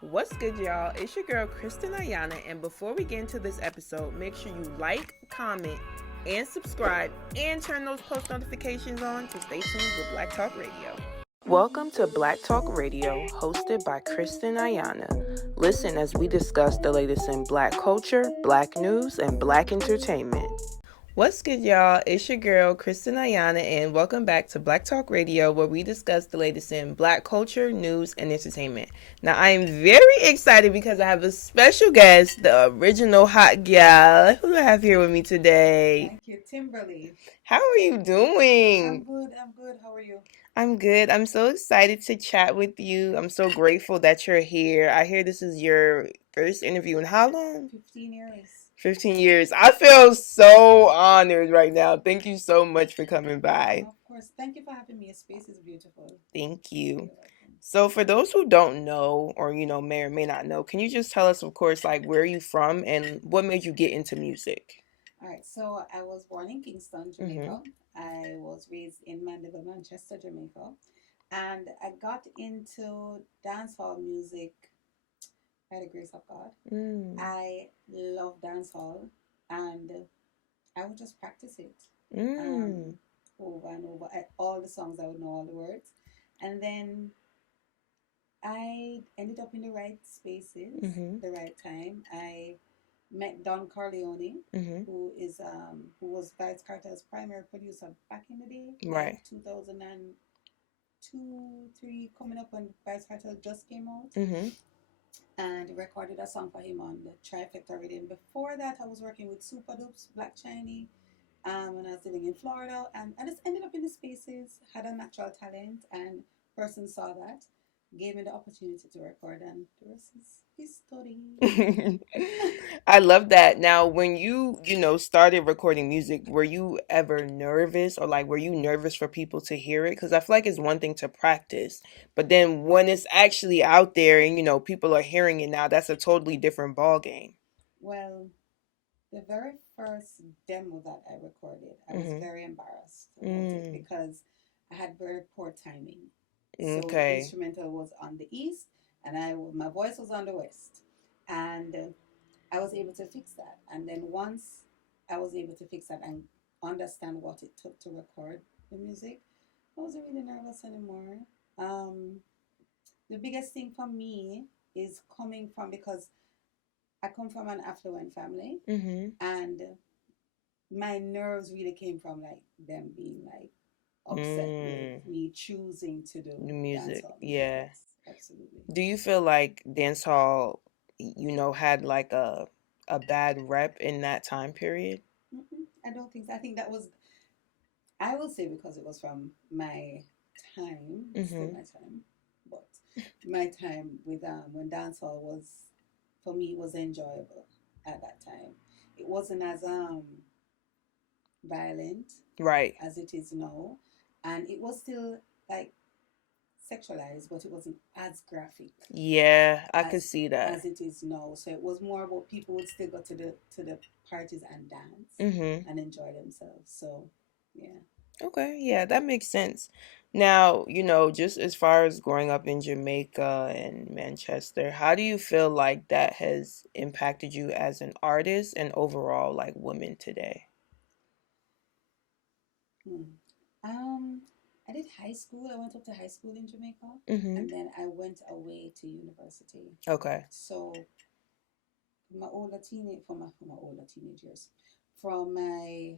What's good, y'all? It's your girl, Kristen Ayana, and before we get into this episode, make sure you like, comment, and subscribe, and turn those post notifications on to stay tuned with Black Talk Radio. Welcome to Black Talk Radio, hosted by Kristen Ayana. Listen as we discuss the latest in Black culture, Black news, and Black entertainment. What's good, y'all? It's your girl, Kristen Ayana, and welcome back to Black Talk Radio, where we discuss the latest in Black culture, news, and entertainment. Now, I am very excited because I have a special guest, the original hot gal. Who do I have here with me today? Thank you, Timberly. How are you doing? I'm good. I'm good. How are you? I'm good. I'm so excited to chat with you. I'm so grateful that you're here. I hear this is your first interview in how long? 15 years. 15 years. I feel so honored right now. Thank you so much for coming by. Of course. Thank you for having me. Your space is beautiful. Thank you. You're welcome. So for those who don't know or may or may not know, can you just tell us, of course, like where are you from and what made you get into music? All right. So I was born in Kingston, Jamaica. I was raised in Mandeville, Manchester, Jamaica. And I got into dancehall music by the grace of God. I love dancehall and I would just practice it over and over. All the songs, I would know all the words. And then I ended up in the right spaces, the right time. I met Don Corleone, who was Vybz Kartel's primary producer back in the day, Right. 2002, three, coming up when Vybz Kartel just came out, and recorded a song for him on the Trifecta Rhythm. Before that, I was working with Super Dupes, Black Chinese, when I was living in Florida, and I just ended up in the spaces, had a natural talent, and person saw that, gave me the opportunity to record, and the rest is history. I love that. Now, when you started recording music, were you ever nervous or like were you nervous for people to hear it? Because I feel like it's one thing to practice, but then when it's actually out there and people are hearing it now, that's a totally different ball game. Well, the very first demo that I recorded, I was very embarrassed about it because I had very poor timing. So the instrumental was on the east, and my voice was on the west, and I was able to fix that. And then once I was able to fix that and understand what it took to record the music, I wasn't really nervous anymore. Um, the biggest thing for me is coming from, because I come from an affluent family, and my nerves really came from like them being like upset with me choosing to do The music. dancehall. Yeah. Yes, absolutely. Do you feel like dancehall, had like a bad rep in that time period? I don't think so. I think that was, I will say, because it was from my time, still my time, but my time with when dancehall was, for me, was enjoyable at that time. It wasn't as violent Right. as it is now, and it was still like sexualized, but it wasn't as graphic. Yeah, I could see that. As it is now. So it was more about people would still go to the parties and dance and enjoy themselves. So yeah. Okay, yeah, that makes sense. Now, just as far as growing up in Jamaica and Manchester, how do you feel like that has impacted you as an artist and overall like women today? Hmm. Um, I did high school. I went up to high school in Jamaica, and then I went away to university. Okay. So from my older teenage years, from my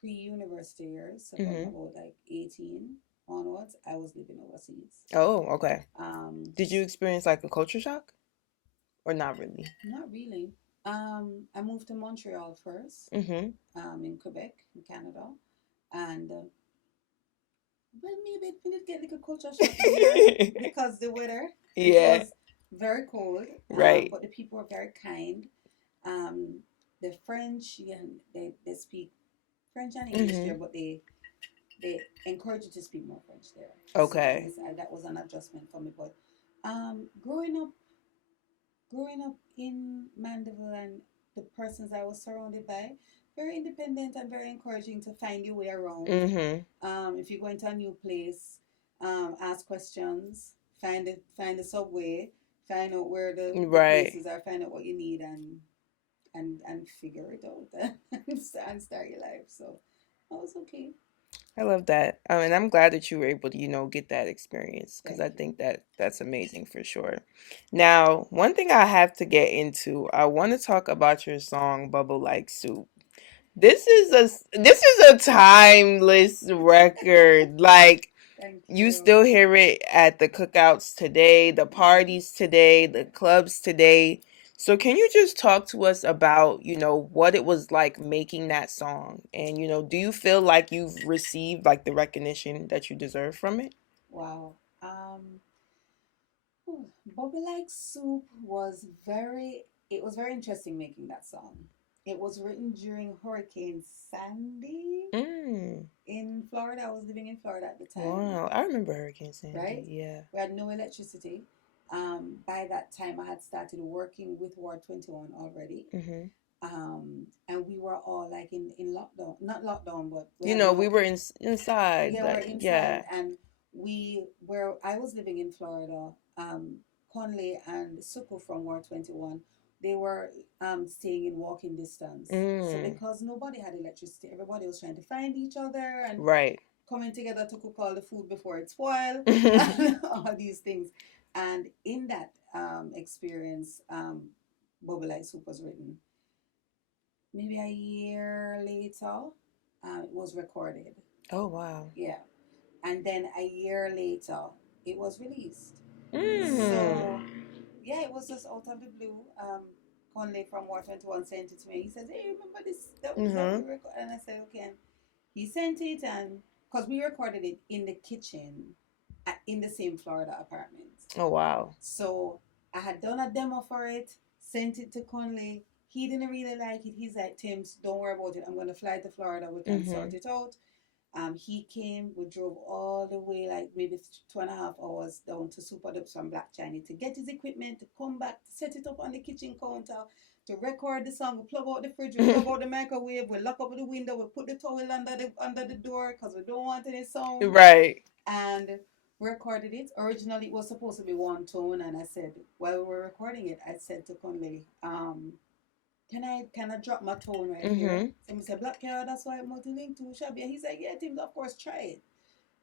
pre-university years, so from about like 18 onwards, I was living overseas. Oh, okay. Did you So experience like a culture shock or not really? not really. I moved to Montreal first, in Quebec, in Canada, and well, maybe we did get like a culture shock there because the weather, it Yeah, was very cold, right. but the people were very kind. Um, the French, yeah, they speak French and English there, but they encourage you to speak more French there. Okay. So that was an adjustment for me. But growing up in Mandeville, and the persons I was surrounded by, very independent and very encouraging to find your way around. If you go into a new place, ask questions, find the subway, find out where the places are, find out what you need, and figure it out and start your life. So that was okay. I love that. And I'm glad that you were able to, get that experience because I Thank you. think that that's amazing for sure. Now, one thing I have to get into, I want to talk about your song Bubble Like Soup. This is a timeless record. Like Thank you you. still hear it at the cookouts today, the parties today, the clubs today. So can you just talk to us about, what it was like making that song? And, do you feel like you've received like the recognition that you deserve from it? Wow. Bubble Like Soup it was very interesting making that song. It was written during Hurricane Sandy Mm. in Florida. I was living in Florida at the time. Wow. I remember Hurricane Sandy. Right? Yeah. We had no electricity. By that time, I had started working with Ward 21 already. Mm-hmm. And we were all like in lockdown, not lockdown, but we were inside. Yeah, like, we're inside, yeah. and where I was living in Florida, Conley and Suku from Ward 21, they were staying in walking distance. So because nobody had electricity, everybody was trying to find each other and Right. coming together to cook all the food before it spoiled, and all these things. And in that experience, Bubble Like Soup was written. Maybe a year later, it was recorded. Oh, wow. Yeah. And then a year later, it was released. Mm. So, yeah, it was just out of the blue. Conley from War 21 sent it to me. He says, "Hey, remember this? That we recorded." And I said, "Okay." And he sent it, and because we recorded it in the kitchen in the same Florida apartment. Oh, wow. So I had done a demo for it, sent it to Conley. He didn't really like it. He's like, "Tim's, don't worry about it. I'm going to fly to Florida. We can sort it out." He came, we drove all the way, like maybe 2.5 hours down to Super Dubs from Black China to get his equipment, to come back, to set it up on the kitchen counter, to record the song. We plug out the fridge, we plug out the microwave, we lock up the window, we put the towel under the door because we don't want any sound. Right. And recorded it. Originally, it was supposed to be one tone, and I said, while we were recording it, I said to Conley, can I drop my tone right here? So he said, Black Carol, that's why I'm multi-link to Shabby. He said, yeah, Tim, of course, try it.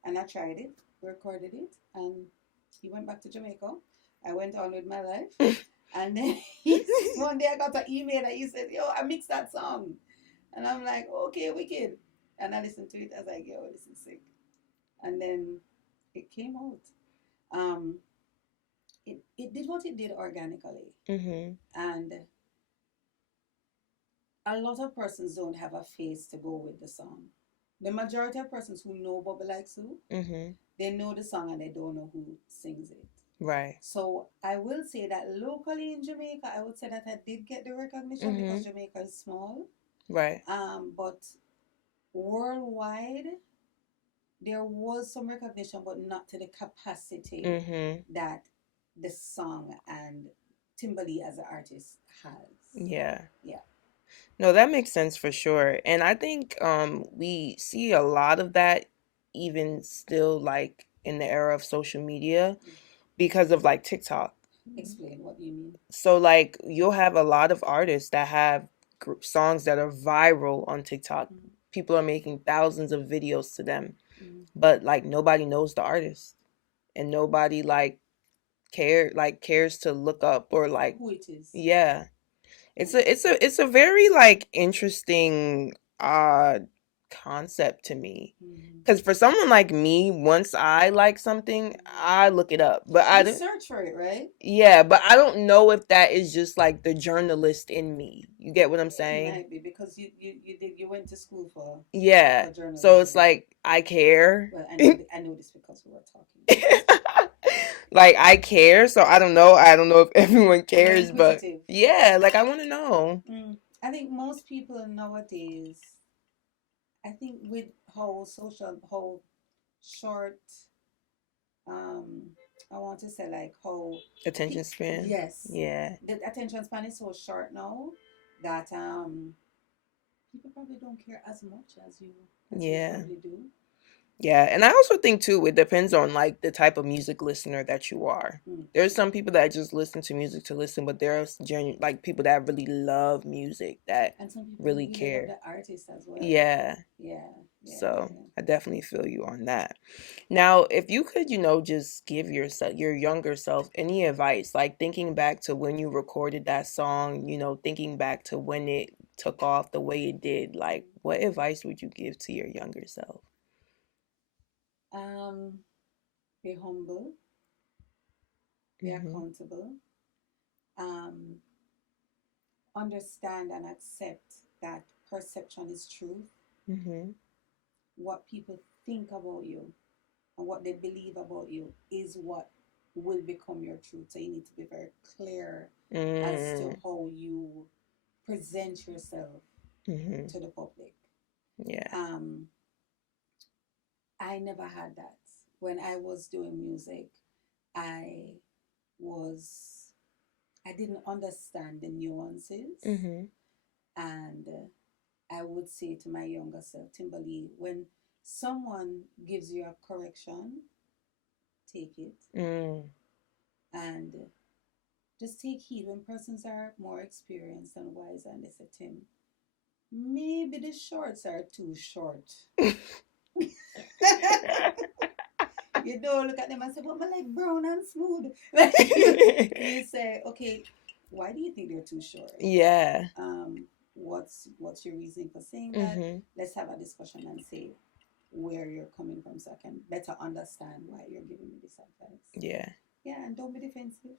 And I tried it, recorded it, and he went back to Jamaica. I went on with my life. And then one day I got an email that he said, yo, I mixed that song. And I'm like, okay, wicked. And I listened to it. I was like, yo, this is sick. And then it came out. It did what it did organically. And a lot of persons don't have a face to go with the song. The majority of persons who know Bubble Like Soup, they know the song and they don't know who sings it. Right. So I will say that locally in Jamaica, I would say that I did get the recognition because Jamaica is small. Right. But worldwide, there was some recognition, but not to the capacity that the song and Timberly as an artist has. Yeah. Yeah. No, that makes sense for sure. And I think we see a lot of that even still like in the era of social media because of like TikTok. Explain what you mean. So like you'll have a lot of artists that have songs that are viral on TikTok. People are making thousands of videos to them. But like nobody knows the artist. And nobody cares to look up or like who it is. Yeah. It's a very like interesting concept to me, because for someone like me, once I like something, I look it up, but I search for it, right? Yeah, but I don't know if that is just like the journalist in me. You get what I'm saying? It might be because you went to school for journalism. So it's like I care. Well, I know this because we were talking. Like I care, so I don't know if everyone cares, but yeah, like I want to know. I think most people nowadays, I think with how short, I want to say like how attention span. Yes. Yeah. The attention span is so short now that people probably don't care as much as you probably do. Yeah, and I also think too it depends on like the type of music listener that you are. There's some people that just listen to music to listen, but there's like people that really love music that and some people really really love care. the artist as well. Yeah. Yeah, yeah, So yeah. I definitely feel you on that. Now, if you could, just give your younger self any advice, like thinking back to when you recorded that song, thinking back to when it took off the way it did, like what advice would you give to your younger self? Be humble, be Mhm. accountable, um, understand and accept that perception is truth. Mhm. What people think about you and what they believe about you is what will become your truth. So you need to be very clear as to Mm. how you present yourself Mhm. to the public. Yeah. I never had that. When I was doing music, I was I didn't understand the nuances, Mhm. and I would say to my younger self, Timberly, when someone gives you a correction, take it, Mm. and just take heed when persons are more experienced and wise and they say, Tim, maybe the shorts are too short. You don't look at them and say, but my leg brown and smooth. You say, okay, why do you think they're too short? Yeah. What's your reason for saying that? Mhm. Let's have a discussion and say where you're coming from so I can better understand why you're giving me this advice. Yeah. Yeah, and don't be defensive.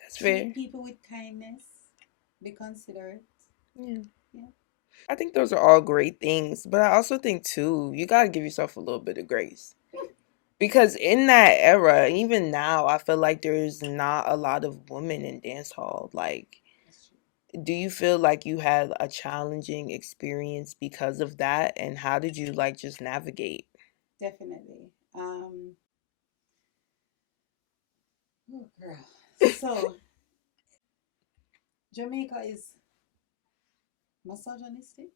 That's fair. Treat people with kindness. Be considerate. Yeah. Yeah. I think those are all great things, but I also think too, you got to give yourself a little bit of grace. Because in that era, even now, I feel like there's not a lot of women in dance hall. Like, do you feel like you had a challenging experience because of that? And how did you like just navigate? Definitely. Oh, girl. So Jamaica is misogynistic,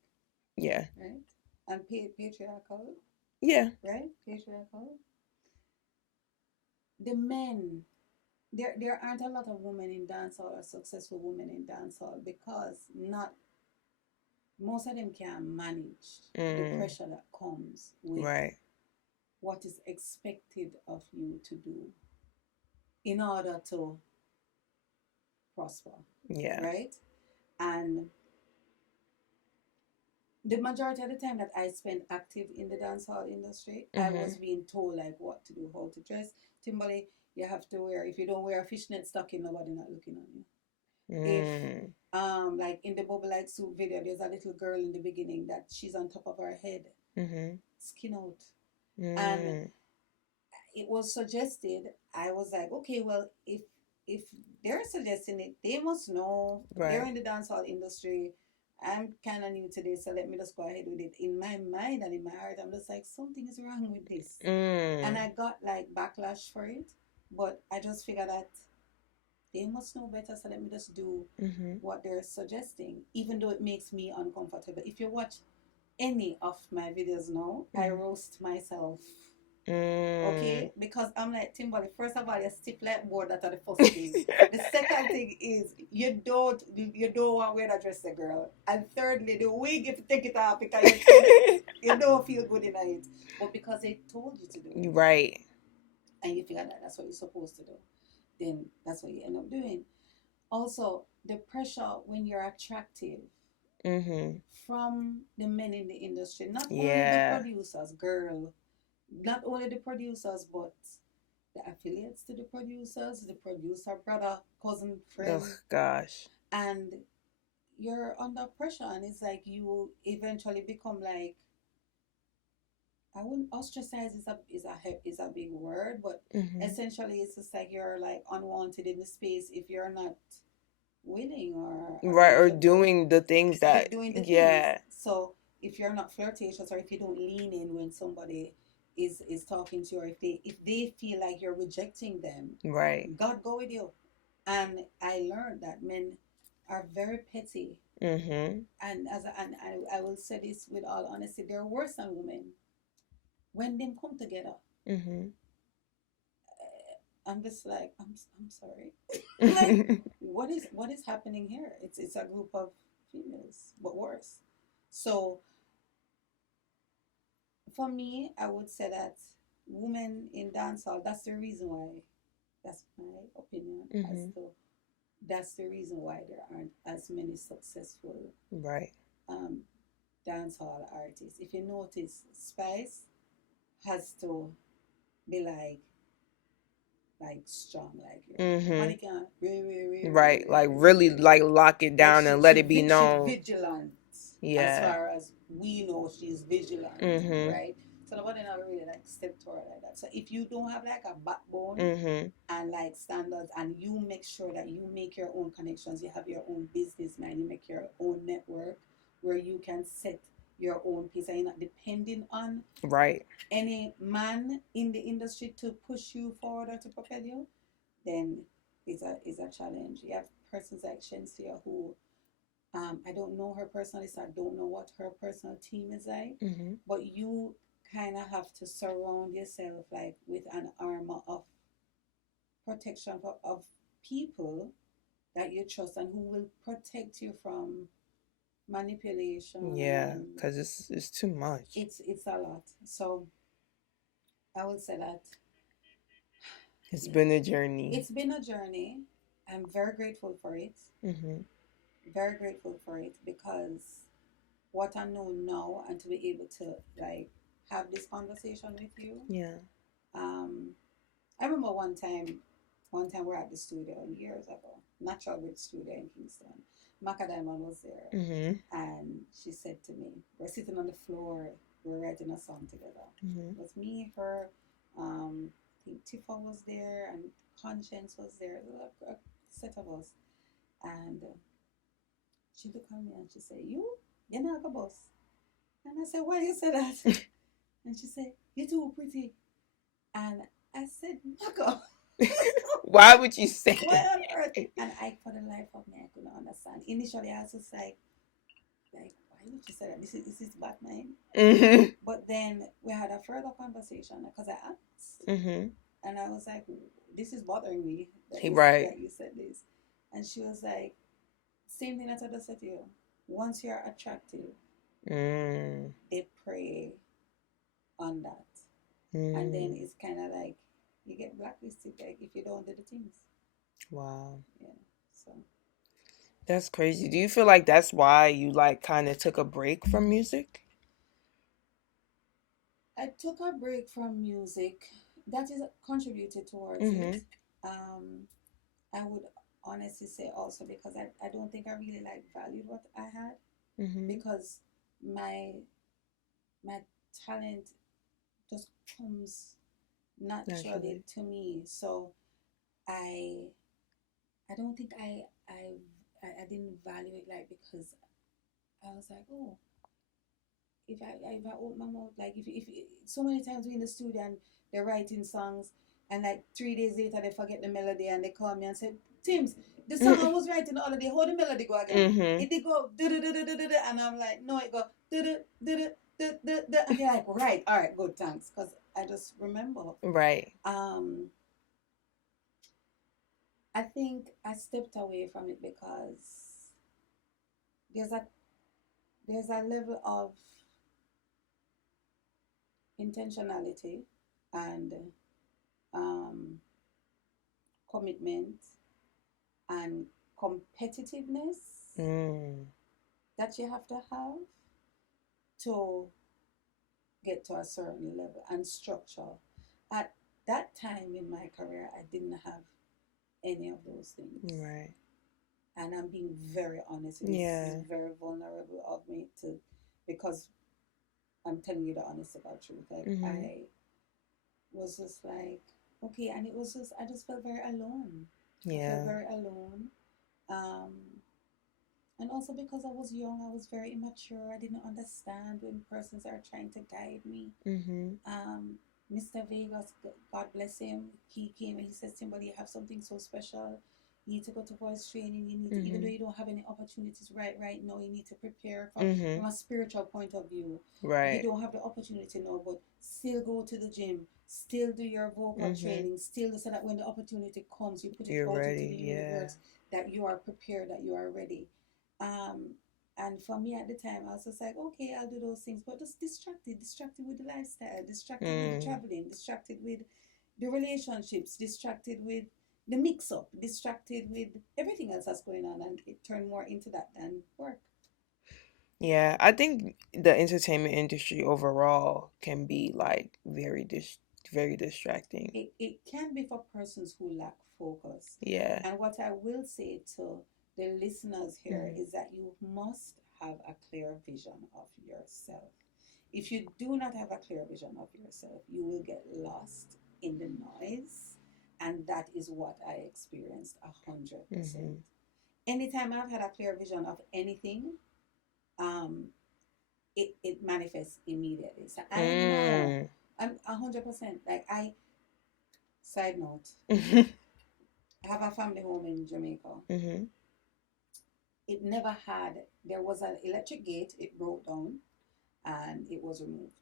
Yeah. right? And patriarchal, Yeah. right? Patriarchal. The men, there aren't a lot of women in dancehall or successful women in dancehall because not most of them can manage the Mm. pressure that comes with Right. what is expected of you to do in order to prosper, Yeah. right? And the majority of the time that I spent active in the dancehall industry, I was Mhm. being told like what to do, how to dress. Timberlake, you have to wear. If you don't wear a fishnet stocking, nobody not looking on you. If Mm. like in the bubble light suit video, there's a little girl in the beginning that she's on top of her head, Mhm. skin out, and Mm. it was suggested. I was like, okay, well, if they're suggesting it, they must know they're Right. in the dancehall industry. I'm kind of new to this, so let me just go ahead with it. In my mind and in my heart, I'm just like, something is wrong with this, and Mm. I got like backlash for it. But I just figured that they must know better, so let me just do Mhm. what they're suggesting, even though it makes me uncomfortable. If you watch any of my videos now, I Mhm. roast myself. Mm. Okay, because I'm like Timberlake. First of all, you stiff like board. That are the first thing. The second thing is you don't want to wear that dress, the girl. And thirdly, the wig if you take it off because you don't feel good in it. But because they told you to do it, Right. and you figure that that's what you're supposed to do, then that's what you end up doing. Also, the pressure when you're attractive Mhm. from the men in the industry, not only the Yeah. producers, girl, not only the producers, but the affiliates to the producers, the producer, brother, cousin, Oh friend, gosh. and you're under pressure, and it's like you will eventually become like, I wouldn't ostracize is a big word, but Mhm. essentially it's just like you're like unwanted in the space if you're not willing or Right, or available, doing the things that doing the things. yeah. So if you're not flirtatious or if you don't lean in when somebody is talking to you, or if they feel like you're rejecting them, Right. God go with you. And I learned that men are very petty, Mhm. and I will say this with all honesty, they're worse than women. when them come together, Mm-hmm. I'm just like, I'm sorry. Like, what is happening here? It's a group of females, but worse. So for me, I would say that women in dancehall, that's the reason why, that's my opinion as Mm-hmm. to, that's the reason why there aren't as many successful Right. um, dancehall artists. If you notice, Spice has to be like strong, like Mm-hmm. nobody can Right. Like really like lock it but down and let it be she's known. vigilant. As Yeah. far as we know, she's vigilant, Mm-hmm. right? So nobody never really like step to her like that. So if you don't have like a backbone Mm-hmm. and like standards, and you make sure that you make your own connections, you have your own business man, you make your own network where you can set your own pace and you're not depending on Right. any man in the industry to push you forward or to propel you, then it's a challenge. You have persons like Shensia who I don't know her personally, so I don't know what her personal team is like. Mm-hmm. But you kind of have to surround yourself like with an armor of protection of people that you trust and who will protect you from manipulation, Yeah, and because it's too much. it's a lot. So I would say that It's been a journey. it's been a journey. I'm very grateful for it. Mm-hmm. Very grateful for it because what I know now, and to be able to like have this conversation with you. Yeah. Um, I remember one time we're at the studio years ago, Natural Bridge Studio in Kingston. Maka Diamond was there, Mm-hmm. and she said to me, "We're sitting on the floor, we're writing a song together." Mm-hmm. It was me, her, I think Tifa was there, and Conscience was there. A set of us, and she looked at me and she said, you're not a boss." And I said, "Why you say that?" And she said, "You're too pretty." And I said, "Maka, Why would you say why that? on earth?" And I, for the life of me, I couldn't understand. Initially, I was just like, why would you say that? This is Batman. Mm-hmm. But then we had a further conversation because I asked, Mm-hmm. and I was like, "This is bothering me that Right. that you said this." And she was like, "Same thing that I just said to you. Once you're attractive, Mm. they prey on that, and then Mm. it's kind of like you get blacklisted like if you don't do the things." Wow. Yeah. So That's crazy. Do you feel like that's why you like kind of took a break from music? I took a break from music. That is contributed towards it. Mm-hmm. Um, I would honestly say also because I don't think I really like valued what I had, Mm-hmm. because my my talent just comes naturally Naturally. to me. So I I don't think I didn't value it like because I was like, oh, if I open my mouth, like if so many times we're in the studio and they're writing songs, and like 3 days later they forget the melody and they call me and said, "Tims, the song I was writing the other day, how the melody go again?" Mm-hmm. It did go and I'm like, "No, it go and they're like, "Right, all right, good, thanks," because I just remember. Right. Um, I think I stepped away from it because there's a there's a level of intentionality and um, commitment and competitiveness Mm. that you have to have to get to a certain level, and structure. At that time in my career, I didn't have any of those things. Right. And I'm being very honest. It is Yeah. very vulnerable of me to, because I'm telling you the honest about truth. Like Mm-hmm. I was just like, okay, and it was just I just felt very alone. I felt Yeah. very alone. Um, and also because I was young, I was very immature. I didn't understand when persons are trying to guide me. Mm-hmm. Mr. Vegas, God bless him, he came and he says, "Timber, you have something so special. You need to go to voice training. You need to, even though you don't have any opportunities right now, you need to prepare from a spiritual point of view. You don't have the opportunity now, but still go to the gym, still do your vocal training, still so that when the opportunity comes, you put it out into the universe, that you are prepared, that you are ready. And for me at the time, I was just like, okay, I'll do those things, but just distracted with the lifestyle, distracted with the traveling, distracted with the relationships, distracted with the mix up, distracted with everything else that's going on, and it turned more into that than work. Yeah, I think the entertainment industry overall can be like very distracting. It can be for persons who lack focus. Yeah. And what I will say to the listeners here is that you must have a clear vision of yourself. If you do not have a clear vision of yourself, you will get lost in the noise. And that is what I experienced 100%. Anytime I've had a clear vision of anything, it manifests immediately. So I know I'm 100%. Like I, side note, I have a family home in Jamaica. It never had, there was an electric gate, it broke down and it was removed.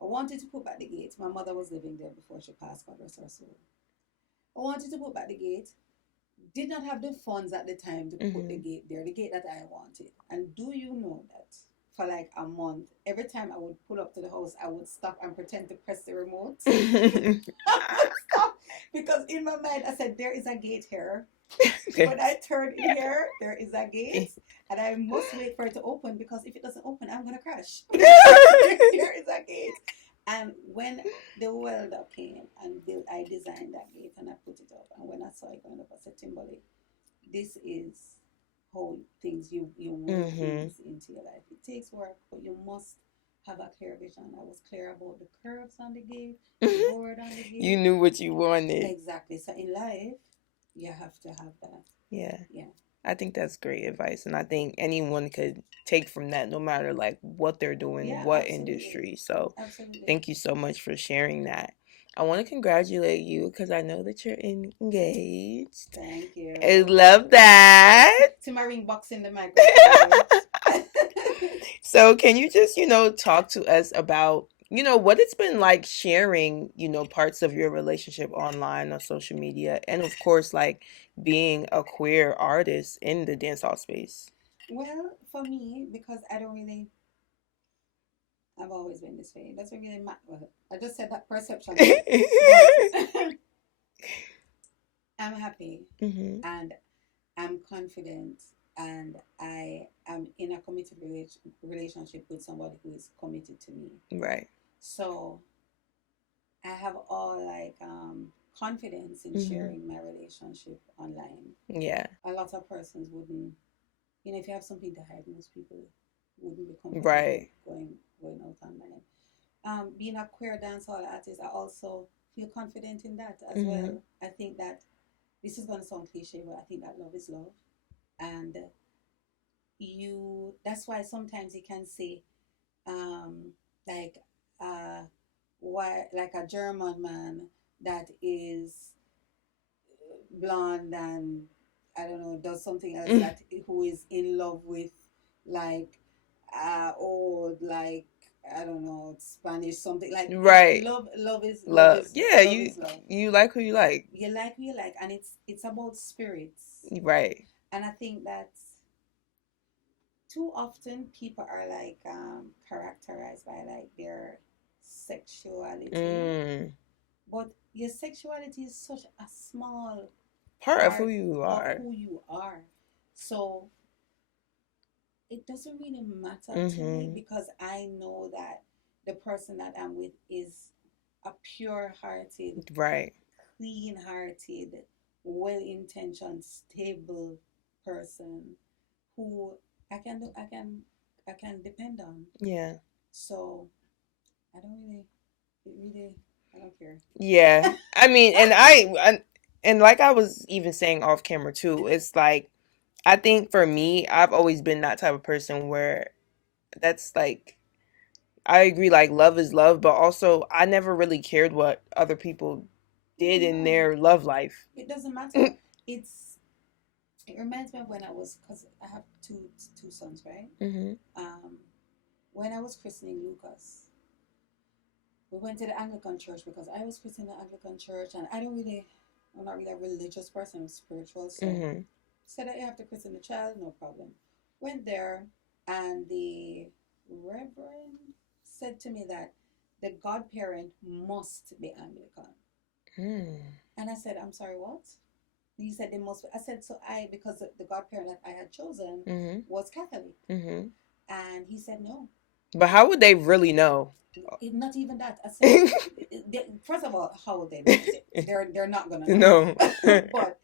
I wanted to put back the gate. My mother was living there before she passed, God rest her soul. I wanted to put back the gate. Did not have the funds at the time to put the gate there, the gate that I wanted. And do you know that for like a month, every time I would pull up to the house, I would stop and pretend to press the remote. I would stop because in my mind I said, there is a gate here. When I turn in here, there is a gate, and I must wait for it to open because if it doesn't open, I'm gonna crash. There is a gate. And when the welder came and I designed that gate and I put it up, and when I saw it going up, I said, Timberlake, this is how things you work things into your life. It takes work, but you must have a clear vision. I was clear about the curves on the gate, the board on the gate. You knew what you wanted. Exactly. So in life, you have to have that. Yeah. Yeah. I think that's great advice, and I think anyone could take from that, no matter like what they're doing, what industry. So thank you so much for sharing that. I want to congratulate you because I know that you're engaged. Thank you. I love that. To my ring box in the microphone. So can you just, talk to us about, what it's been like sharing, parts of your relationship online on social media, and of course, like being a queer artist in the dancehall space? Well, for me, because I've always been this way. It doesn't really matter. Well, I just said that perception. I'm happy and I'm confident, and I am in a committed relationship with somebody who is committed to me. Right. So I have all like confidence in sharing my relationship online. Yeah. A lot of persons wouldn't, if you have something to hide, most people wouldn't be comfortable going out online. Being a queer dancehall artist, I also feel confident in that as well. I think that this is going to sound cliche, but I think that love is love, and that's why sometimes you can say like why, like a German man that is blonde and I don't know, does something else, that who is in love with like old, like I don't know, Spanish something, like right. Love is love. Yeah, love is love. You like who you like. You like who you like, and it's about spirits. Right. And I think that too often people are like characterized by like their sexuality. But your sexuality is such a small part of who you are. So it doesn't really matter to me, because I know that the person that I'm with is a pure-hearted, right, clean-hearted, well-intentioned, stable person who I can depend on. Yeah. So I don't care. Yeah. I mean, and like I was even saying off camera too, it's like, I think for me, I've always been that type of person where that's like, I agree, like love is love, but also I never really cared what other people did in their love life. It doesn't matter. It's reminds me of when I was, because I have two sons, right? When I was christening Lucas, we went to the Anglican church because I was christened in the Anglican church, and I'm not really a religious person, I'm spiritual. So said that you have to christen the child, no problem. Went there, and the reverend said to me that the godparent must be Anglican. And I said, I'm sorry, what? He said they must be. I said, so because the godparent that I had chosen was Catholic. And he said no. But how would they really know? Not even that. I said, first of all, how would they know? They're not gonna know. No. But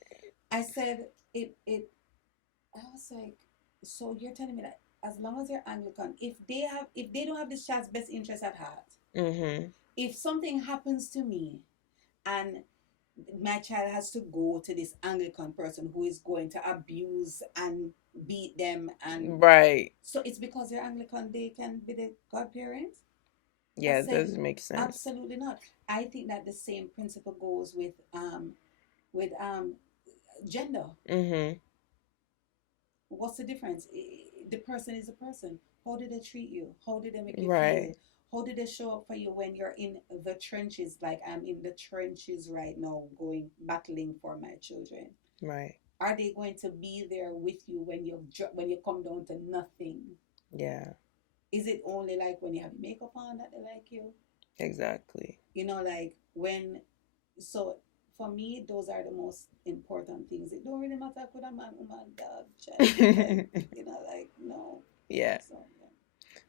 I said it. I was like, so you're telling me that as long as they're Anglican, if they don't have this child's best interest at heart, if something happens to me, and my child has to go to this Anglican person who is going to abuse and beat them, and right. So it's because they're Anglican they can be the godparents? Yeah, it doesn't make sense. Absolutely not. I think that the same principle goes with gender. What's the difference? The person is a person. How did they treat you? How did they make you feel? How did they show up for you when you're in the trenches? Like I'm in the trenches right now, battling for my children. Right. Are they going to be there with you when you come down to nothing? Yeah. Is it only like when you have makeup on that they like you? Exactly. Like when. So for me, those are the most important things. It don't really matter if a man, woman, dog, child. No. Yeah. So, yeah.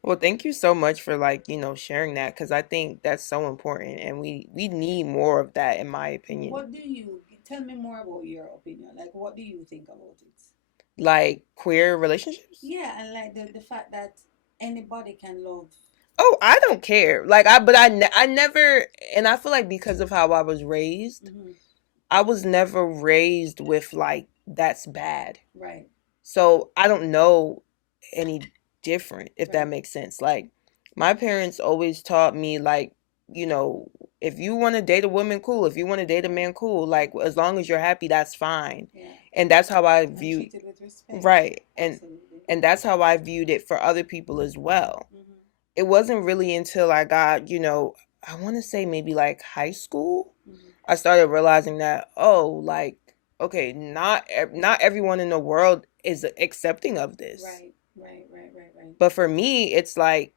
Well, thank you so much for sharing that, because I think that's so important, and we need more of that, in my opinion. What do you tell me more about your opinion? Like, what do you think about it? Like queer relationships? Yeah, and like the fact that anybody can love. Oh, I don't care. I never, and I feel like because of how I was raised, I was never raised with that's bad. Right. So I don't know any different, if that makes sense. Like my parents always taught me if you want to date a woman, cool. If you want to date a man, cool. Like as long as you're happy, that's fine. Yeah. And that's how I viewed it with respect. Right. And that's how I viewed it for other people as well. It wasn't really until I got, I want to say maybe high school, I started realizing that, okay, not everyone in the world is accepting of this. Right. But for me, it's I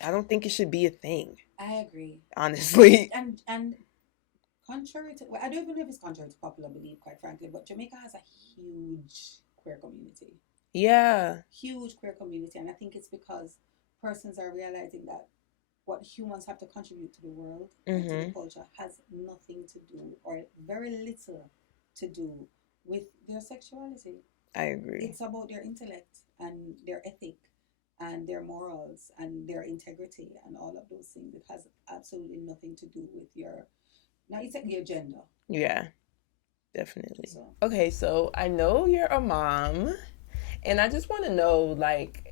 don't think it should be a thing. I agree. Honestly. And contrary to, I don't even know if it's contrary to popular belief, quite frankly, but Jamaica has a huge queer community. Yeah. Huge queer community. And I think it's because persons are realizing that what humans have to contribute to the world and to the culture has nothing to do, or very little to do, with their sexuality. I agree. It's about their intellect and their ethic and their morals and their integrity and all of those things. It has absolutely nothing to do with your gender. Yeah, definitely. Okay, so I know you're a mom, and I just want to know,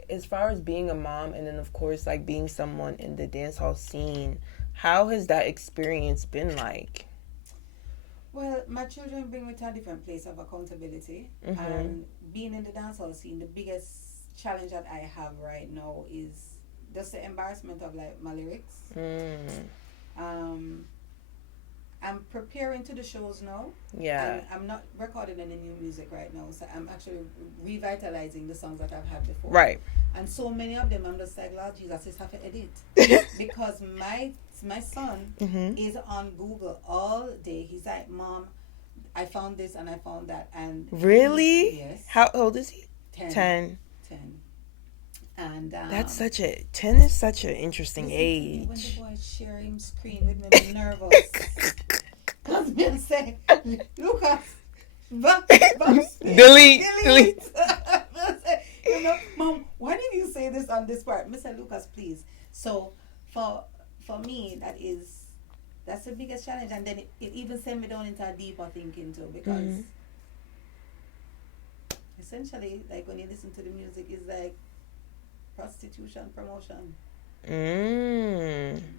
as far as being a mom, and then of course being someone in the dancehall scene, how has that experience been like? Well, my children bring me to a different place of accountability. And being in the dancehall scene, the biggest challenge that I have right now is just the embarrassment of my lyrics. I'm preparing to the shows now. Yeah. I'm not recording any new music right now, so I'm actually revitalizing the songs that I've had before. Right. And so many of them, I'm just like, Lord Jesus, I just have to edit. Because my son is on Google all day. He's like, Mom, I found this and I found that. And really? Yes. How old is he? 10. And 10 is such an interesting age. When the boys share him screen with me, I'm nervous. Because me say, Lucas, delete. Mom, why did you say this on this part? Mr. Lucas, please. So for me, that's the biggest challenge, and then it even sent me down into a deeper thinking too, because essentially, when you listen to the music, it's like prostitution promotion.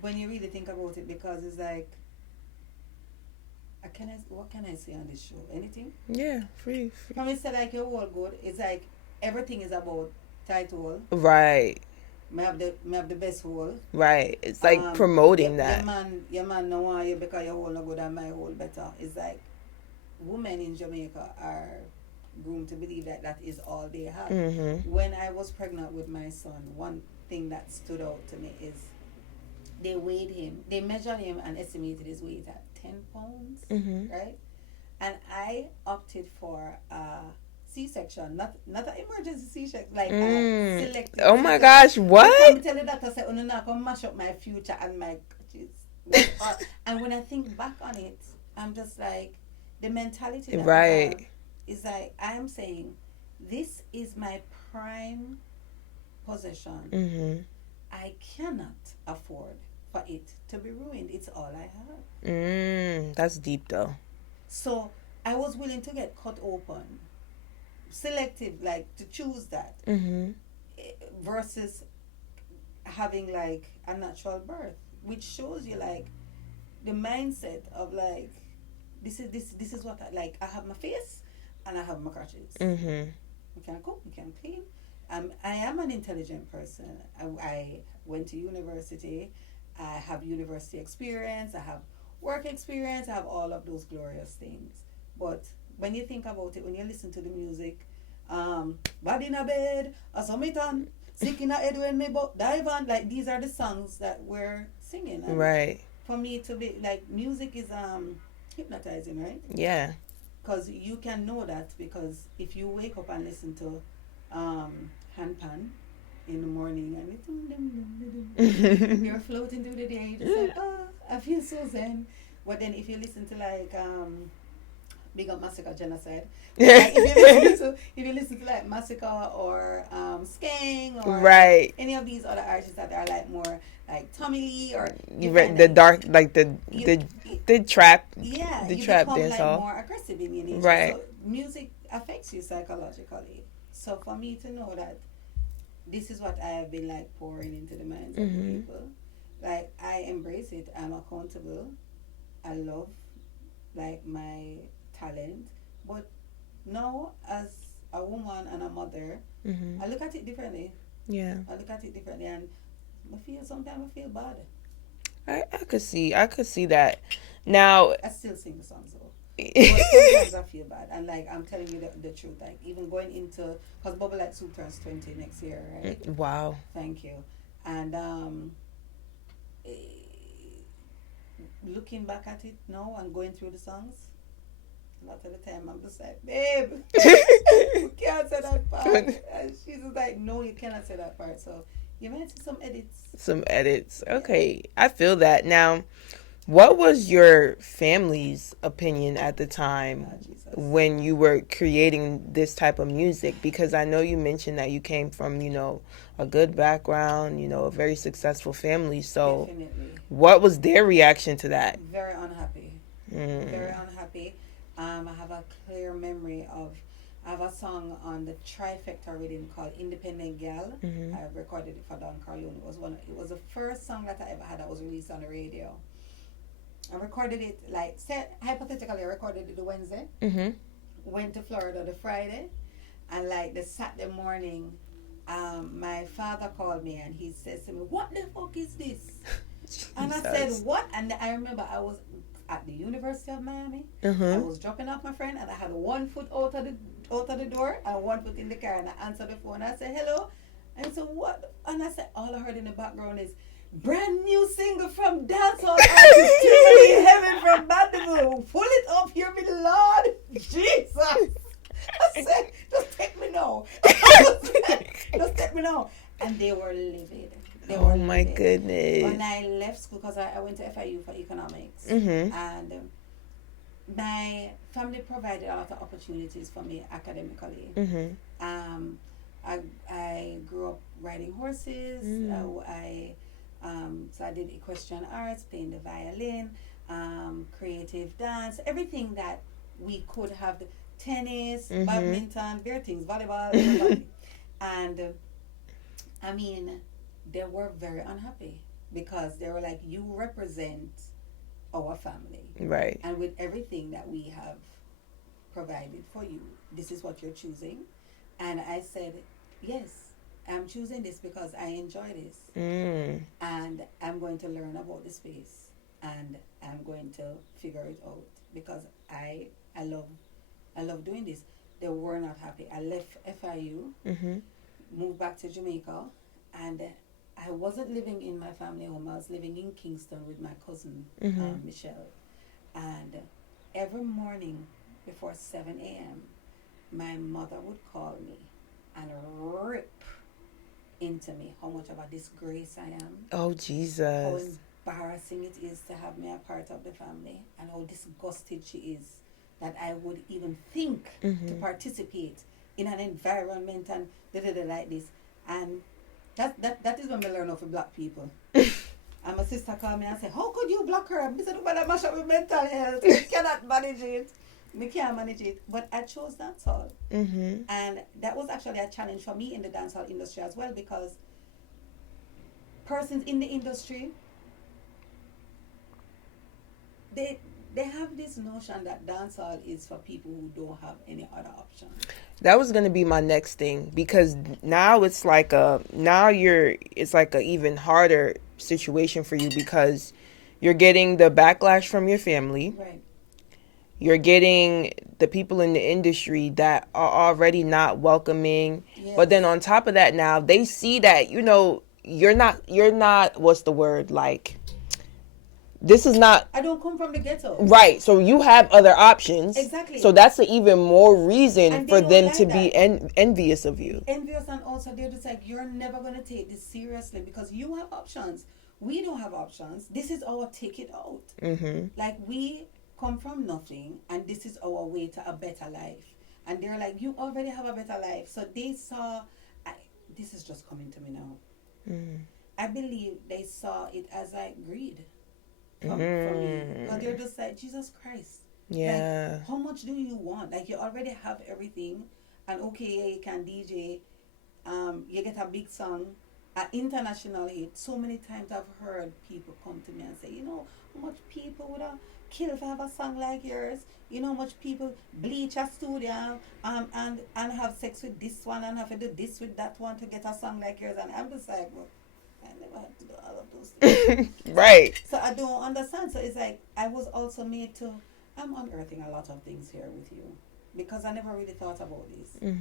When you really think about it, because it's what can I say on this show? Anything? Yeah, free. From it said like your whole good. It's like everything is about title. Right. Me have the best whole. Right. It's like promoting that. Your man no want you because your whole no good and my whole better. It's like women in Jamaica are groomed to believe that is all they have. Mm-hmm. When I was pregnant with my son, one thing that stood out to me is they weighed him, they measured him and estimated his weight at 10 pounds, right? And I opted for a C-section, not an emergency C-section, like a selective. Oh my gosh, what? I tell the doctor, say, I'm not going to mash up my future and my kids. And when I think back on it, I'm just like, the mentality that right. we have is like, I am saying, this is my prime possession. Mm-hmm. I cannot afford for it to be ruined. It's all I have. That's deep though. So I was willing to get cut open, selective, like to choose that, versus having like a natural birth, which shows you like the mindset of like this is what I like. I have my face and I have my crutches. We can cook, we can clean. I am an intelligent person. I went to university. I have university experience. I have work experience. I have all of those glorious things. But when you think about it, when you listen to the music, bad in a bed, a summitan, sick in a head when me dive on, like these are the songs that we're singing. And right. For me to be like, music is hypnotizing, right? Yeah. Because you can know that because if you wake up and listen to handpan in the morning and you're floating through the day, you just like, I feel so zen. But then if you listen to like Big Up Massacre Genocide, like if you listen to like Massacre or Skeng or right. any of these other artists that are like more like Tommy Lee or the dark, like the trap, the trap become dancehall, like more aggressive in your nature. Right. So music affects you psychologically. So for me to know that this is what I have been like pouring into the minds of the people, like I embrace it. I'm accountable. I love like my talent, but now as a woman and a mother, I look at it differently. Yeah, I look at it differently, and sometimes I feel bad. I could see that. Now I still sing the songs though. But sometimes I feel bad, and like I'm telling you the truth, like even going into, because Bubble Like Soup turns 20 next year, right? Wow. Thank you. And looking back at it now and going through the songs, a lot of the time I'm just like, babe, you can't say that part. And she's just like, no, you cannot say that part. So you might see some edits. Okay, I feel that. Now, what was your family's opinion at the time when you were creating this type of music? Because I know you mentioned that you came from, a good background, a very successful family. So Definitely. What was their reaction to that? Very unhappy. Very unhappy. I have a clear memory of, I have a song on the Trifecta rhythm called Independent Gal. I recorded it for Don Carlone. It was the first song that I ever had that was released on the radio. I recorded it, hypothetically, I recorded it the Wednesday. Went to Florida the Friday. And like the Saturday morning, my father called me and he says to me, "What the fuck is this?" And I said, "What?" And I remember I was at the University of Miami. I was dropping off my friend and I had 1 foot out of the door and 1 foot in the car, and I answered the phone. I said, "Hello." And I said, "What?" And I said, all I heard in the background is, "Brand new single from Dancehall artist Tiffany Heaven from Mandeville. Pull it up here, me Lord Jesus." I said, "Just take me now." Just take me now. And they were livid. Oh my goodness. When I left school, because I went to FIU for economics, and my family provided a lot of opportunities for me academically. I grew up riding horses. So I did equestrian arts, playing the violin, creative dance, everything that we could have, tennis, badminton, bare things, volleyball, everybody. And I mean, they were very unhappy because they were like, "You represent our family. Right. And with everything that we have provided for you, this is what you're choosing. And I said, yes, I'm choosing this because I enjoy this. And I'm going to learn about the space. And I'm going to figure it out because I love doing this. They were not happy. I left FIU, moved back to Jamaica, and I wasn't living in my family home. I was living in Kingston with my cousin, Michelle. And every morning before 7 a.m., my mother would call me and rip into me how much of a disgrace I am. Oh, Jesus. How embarrassing it is to have me a part of the family, and how disgusted she is that I would even think to participate in an environment and like this. And that is when I learn of black people. And my sister called me and said, how could you block her? I said, well, I mash up with mental health. I cannot manage it. We can't manage it. But I chose dancehall. And that was actually a challenge for me in the dancehall industry as well, because persons in the industry, they have this notion that dancehall is for people who don't have any other option. That was going to be my next thing, because now it's like it's like a even harder situation for you, because you're getting the backlash from your family. Right. You're getting the people in the industry that are already not welcoming. Yes. But then on top of that, now they see that, you're not, what's the word, like, this is not... I don't come from the ghetto. Right. So you have other options. Exactly. So that's an even more reason for them to be envious of you. Envious, and also they're just like, you're never going to take this seriously because you have options. We don't have options. This is our ticket out. Like, we come from nothing, and this is our way to a better life. And they're like, you already have a better life. So they saw... this is just coming to me now. I believe they saw it as like greed. From me, because they're just like, Jesus Christ, like, how much do you want? Like, you already have everything, and okay, you can DJ, you get a big song, an international hit. So many times I've heard people come to me and say, how much people would have killed to have a song like yours? How much people bleach a studio and have sex with this one and have to do this with that one to get a song like yours? And I'm just like, well, I never had to do all of those things. Right. So I don't understand. So it's like, I was also made to... I'm unearthing a lot of things here with you, because I never really thought about this.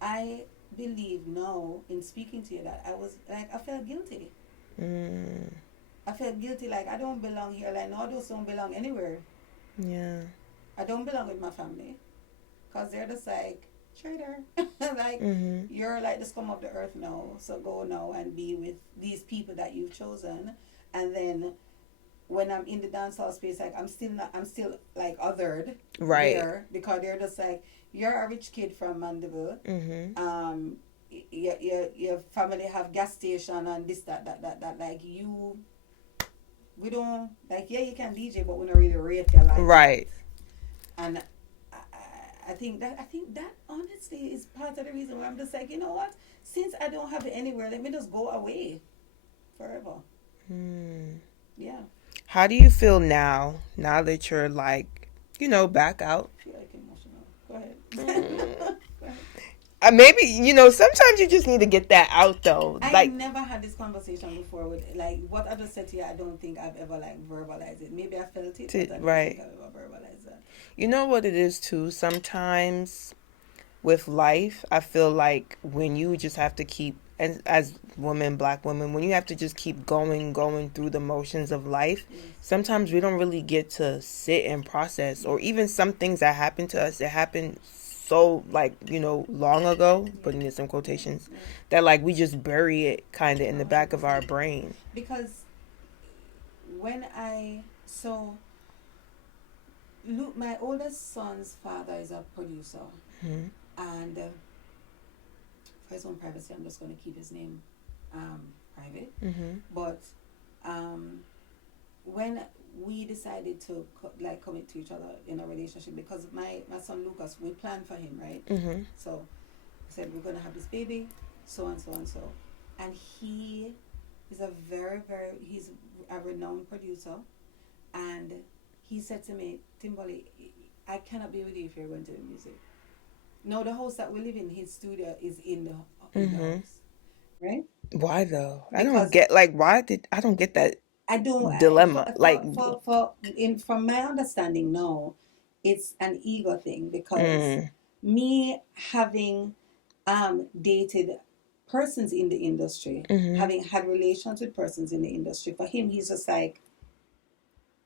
I believe now, in speaking to you, that I was like, I felt guilty. I felt guilty, like, I don't belong here. Like, no, I just don't belong anywhere. Yeah. I don't belong with my family, because they're just like, traitor. Like, you're like the scum of the earth now, so go now and be with these people that you've chosen. And then when I'm in the dancehall space, like, I'm still like othered, right, there, because they're just like, you're a rich kid from Mandeville. Your family have gas station and this, that, like, you... we don't, like, yeah, you can DJ, but we don't really rate your life. Right. And I think that honestly is part of the reason why I'm just like, you know what? Since I don't have it anywhere, let me just go away forever. Yeah. How do you feel now that you're like, back out? I feel like emotional. Go ahead. Maybe, sometimes you just need to get that out, though. I never had this conversation before with, like, what I just said to you. I don't think I've ever, like, verbalized it. Maybe I felt it, but I don't think I've ever verbalized that. You know what it is, too? Sometimes with life, I feel like when you just have to keep, as women, black women, when you have to just keep going through the motions of life, sometimes we don't really get to sit and process, or even some things that happen to us, that happen so, like, long ago, putting in some quotations, that, like, we just bury it kind of in the back of our brain. Because when Luke, my oldest son's father is a producer, and for his own privacy, I'm just going to keep his name private. But when we decided to commit to each other in a relationship, because my son Lucas, we planned for him, right? So I said, we're going to have this baby, so and so and so. And he is a very, very, he's a renowned producer, And he said to me, Timbali, I cannot be with you if you're going to do music. No, the house that we live in, his studio is in the house, right? Why though? I don't Because get I don't get that I don't. dilemma. From my understanding, no, it's an ego thing because me having dated persons in the industry, having had relations with persons in the industry, for him, he's just like,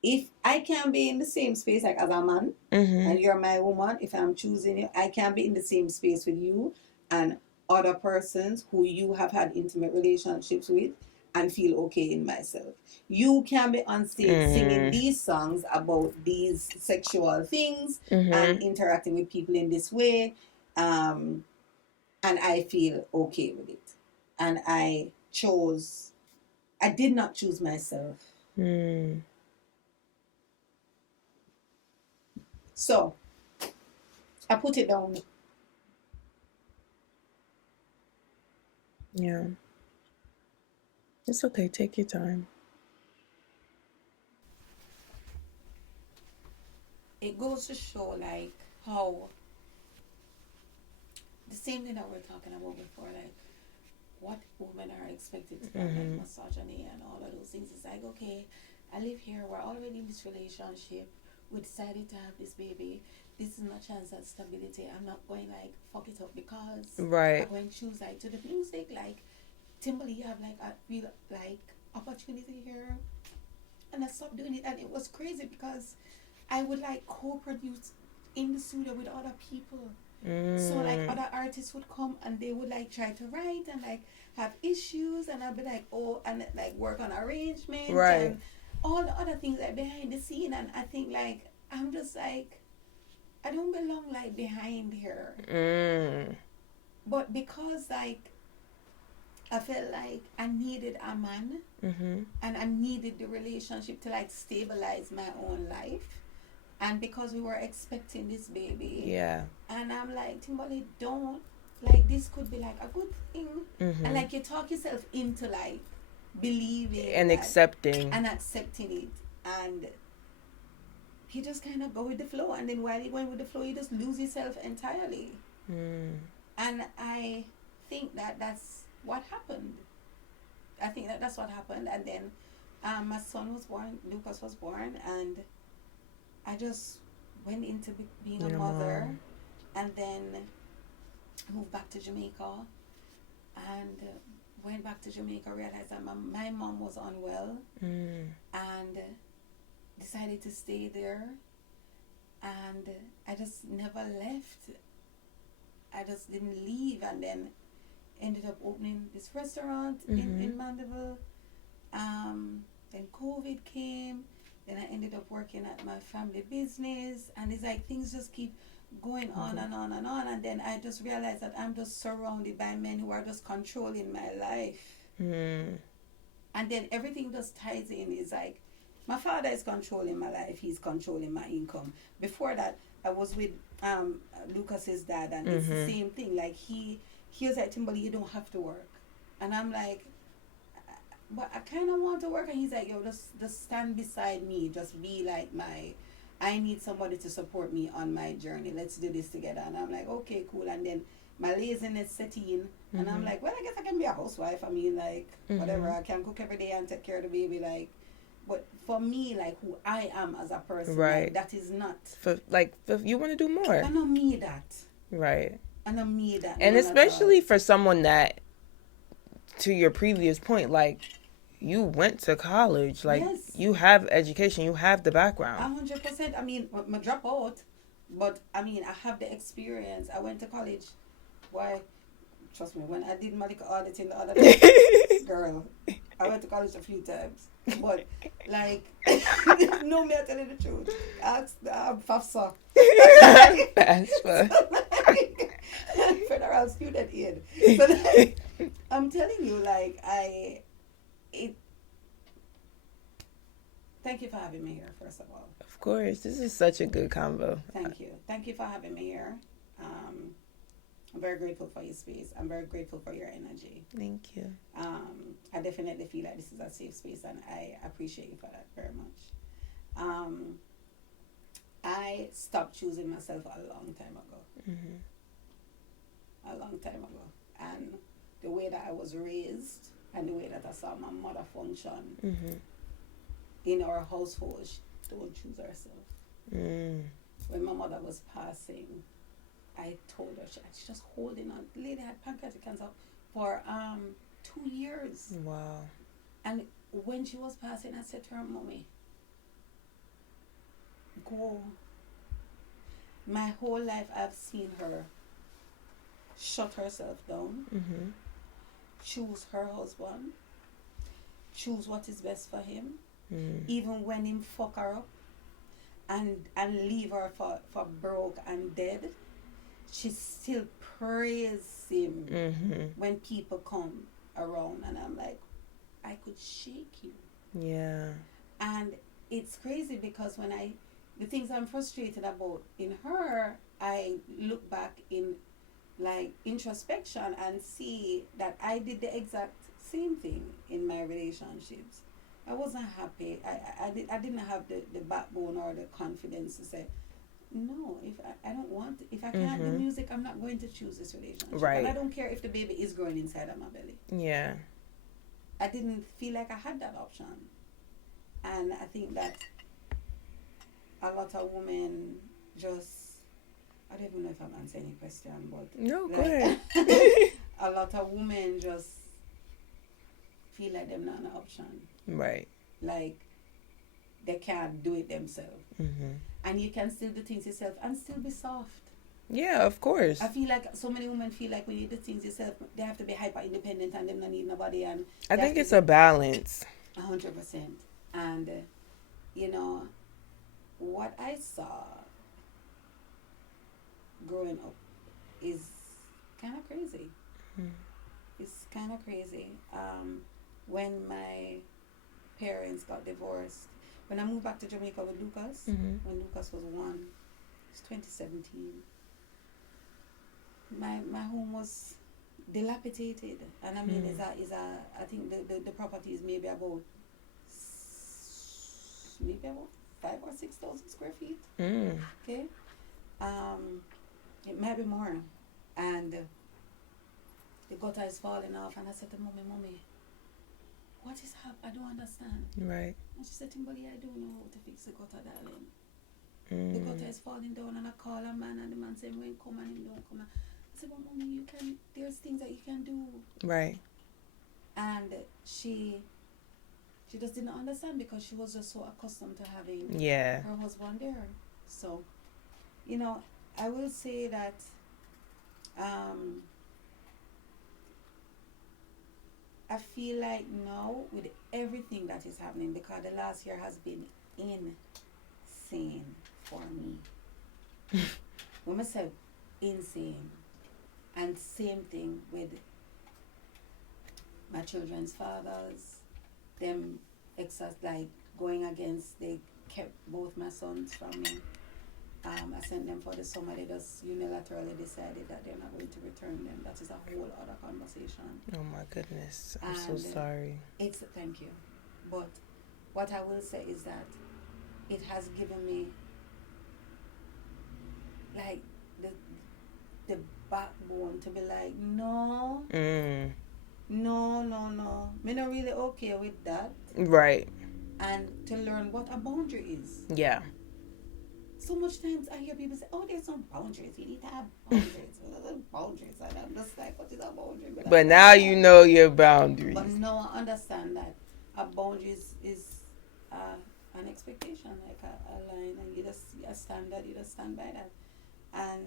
if I can be in the same space like as a man, and you're my woman, if I'm choosing you, I can be in the same space with you and other persons who you have had intimate relationships with and feel okay in myself. You can be on stage singing these songs about these sexual things and interacting with people in this way, and I feel okay with it. And I did not choose myself. So I put it down. Yeah. It's okay. Take your time. It goes to show like how the same thing that we're talking about before, like what women are expected to do, like misogyny and all of those things. It's like, okay, I live here, we're already in this relationship, we decided to have this baby. This is my chance at stability. I'm not going like fuck it up because I'm going to choose like to the music, like Timberly, you have like a real like opportunity here, and I stopped doing it. And it was crazy because I would like co-produce in the studio with other people. So like other artists would come and they would like try to write and like have issues, and I'd be like, oh, and like work on arrangement and all the other things like behind the scene. And I think like I'm just like, I don't belong like behind here. But because like I felt like I needed a man and I needed the relationship to like stabilize my own life. And because we were expecting this baby. Yeah. And I'm like, Timberly, don't. Like, this could be like a good thing. And like, you talk yourself into like believing. And accepting. And accepting it. And he just kind of go with the flow. And then while he went with the flow, he just lose himself entirely. And I think that that's what happened. I think that that's what happened. And then my son was born, Lucas was born, and I just went into being a mother, and then moved back to Jamaica, and went back to Jamaica, realized that my mom was unwell, and decided to stay there, and I just never left. I just didn't leave, and then ended up opening this restaurant in Mandeville. Then COVID came. Then I ended up working at my family business, and it's like things just keep going on and on and on. And then I just realized that I'm just surrounded by men who are just controlling my life. And then everything just ties in. It's like my father is controlling my life. He's controlling my income. Before that, I was with Lucas's dad, and it's the same thing. Like he was like, Timberly, you don't have to work. And I'm like, but I kind of want to work. And he's like, yo, just stand beside me. Just be like I need somebody to support me on my journey. Let's do this together. And I'm like, okay, cool. And then my laziness set in. And I'm like, well, I guess I can be a housewife. I mean, like, whatever. I can cook every day and take care of the baby. Like, but for me, like, who I am as a person, like, that is not. If you want to do more. I don't need that. Right. I don't need that. And especially for someone that, to your previous point, like, you went to college, like, you have education, you have the background. 100%. I mean, my dropout, but I mean, I have the experience. I went to college. Why? Trust me, when I did medical auditing the other day, girl, I went to college a few times. But, like, no, me, I tell you the truth. Ask the FAFSA. Federal Student Aid. So, like, I'm telling you, like, thank you for having me here, first of all. Of course. This is such a good combo. Thank you. Thank you for having me here. I'm very grateful for your space. I'm very grateful for your energy. Thank you. I definitely feel like this is a safe space, and I appreciate you for that very much. Um, I stopped choosing myself a long time ago. A long time ago. And the way that I was raised and the way that I saw my mother function in our household, she don't choose herself. When my mother was passing, I told her she's just holding on. The lady had pancreatic cancer for 2 years. Wow. And when she was passing, I said to her, Mommy, go. My whole life I've seen her shut herself down, choose her husband, choose what is best for him, even when him fuck her up and leave her for broke and dead. She still praise him when people come around, and I'm like, I could shake you. Yeah. And it's crazy because when the things I'm frustrated about in her, I look back in like introspection and see that I did the exact same thing in my relationships. I wasn't happy. I didn't have the backbone or the confidence to say, no, if I don't want, if I can't do music, I'm not going to choose this relationship. Right. And I don't care if the baby is growing inside of my belly. Yeah. I didn't feel like I had that option. And I think that a lot of women just, I don't even know if I'm answering any question, but no, like, go ahead. a lot of women just feel like they're not an option. Right. Like they can't do it themselves. And you can still do things yourself and still be soft. Yeah, of course. I feel like so many women feel like when you do things yourself, they have to be hyper independent and they don't need nobody. And I think it's a balance. 100%. And you know what I saw growing up is kind of crazy. It's kind of crazy. When my parents got divorced, when I moved back to Jamaica with Lucas, when Lucas was 1, it's 2017. My home was dilapidated, and I mean, I think the property is maybe about 5 or 6,000 square feet. Okay, it might be more, and the gutter is falling off, and I said to Mommy, what is happening? I don't understand. Right. And she said, Timberly, I don't know how to fix the gutter, darling. The gutter is falling down, and I call a man, and the man said, when come, and him don't come. I said, well, Mommy, there's things that you can do. Right. And she just didn't understand because she was just so accustomed to having her husband there. So, I will say that I feel like now with everything that is happening, because the last year has been insane for me. When I said insane, and same thing with my children's fathers, them like going against, they kept both my sons from me. I sent them for the summer. They just unilaterally decided that they're not going to return them. That is a whole other conversation. Oh my goodness. I'm so sorry. Thank you. But what I will say is that it has given me like the backbone to be like, no. No. I'm not really okay with that. Right. And to learn what a boundary is. Yeah. So much times I hear people say, oh, there's some boundaries. You need to have boundaries. Boundaries. And I'm just like, what is a boundary? But now you know your boundaries. But now I understand that a boundary is an expectation, like a line, and you just a standard, you just stand by that. And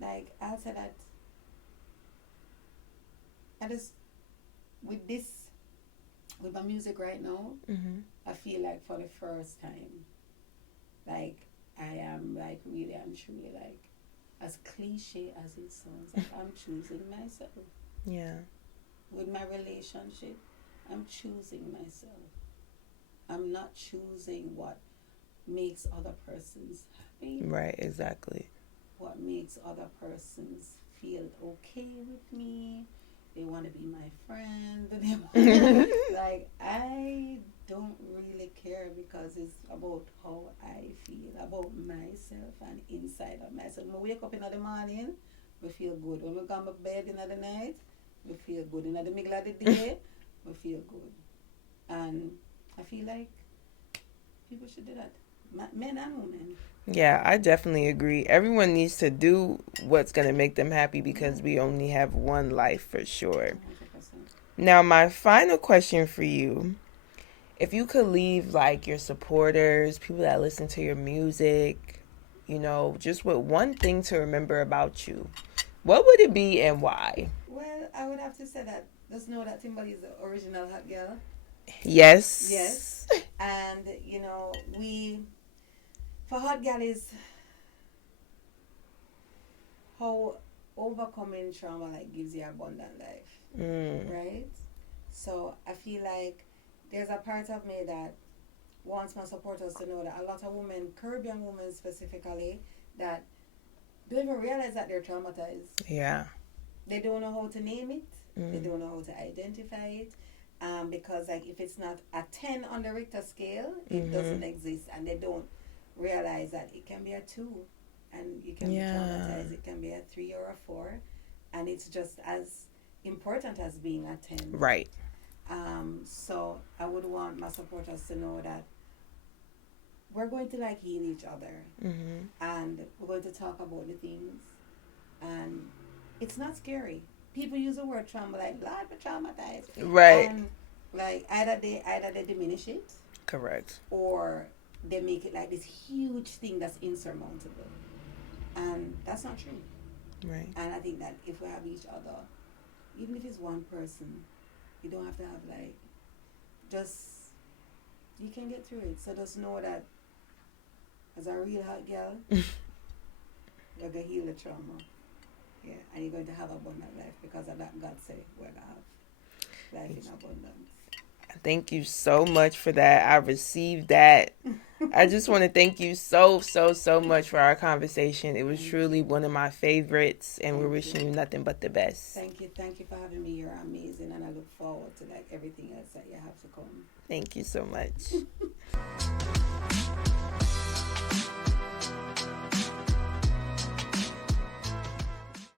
like I'll say that I just with my music right now, I feel like for the first time, like I am like really and truly, like, as cliche as it sounds, like I'm choosing myself. Yeah. With my relationship, I'm choosing myself. I'm not choosing what makes other persons happy. Right, exactly. What makes other persons feel okay with me. they want to be my friend. Like, I don't really care because it's about how I feel, about myself and inside of myself. When I wake up in the morning, we feel good. When we go to bed in the night, we feel good. In the middle of the day, we feel good. And I feel like people should do that. Men and women. Yeah, I definitely agree. Everyone needs to do what's going to make them happy because we only have one life for sure. 100%. Now, my final question for you, if you could leave like your supporters, people that listen to your music, just with one thing to remember about you, what would it be and why? Well, I would have to say that just know that Timberly is the original hot girl. Yes. Yes. And, for hot girl is how overcoming trauma like gives you abundant life. Right? So I feel like there's a part of me that wants my supporters to know that a lot of women, Caribbean women specifically, that don't even realize that they're traumatized. Yeah. They don't know how to name it. They don't know how to identify it. Because like if it's not a 10 on the Richter scale, it doesn't exist, and they don't realize that it can be a 2, and you can be traumatized. It can be a 3 or a 4, and it's just as important as being a 10. Right. So I would want my supporters to know that we're going to like heal each other, and we're going to talk about the things, and it's not scary. People use the word trauma like, Lord, we're traumatized. Right. And like either they diminish it. Correct. Or they make it like this huge thing that's insurmountable. And that's not true. Right. And I think that if we have each other, even if it's one person, you don't have to have like, you can get through it. So just know that as a real hot girl, you're going to heal the trauma. Yeah, and you're going to have abundant life because of that. God said we're going to have life in abundance. Thank you so much for that. I received that. I just want to thank you so much for our conversation. It was truly one of my favorites, and we're wishing you nothing but the best. Thank you for having me. You're amazing, and I look forward to like everything else that you have to come. Thank you so much.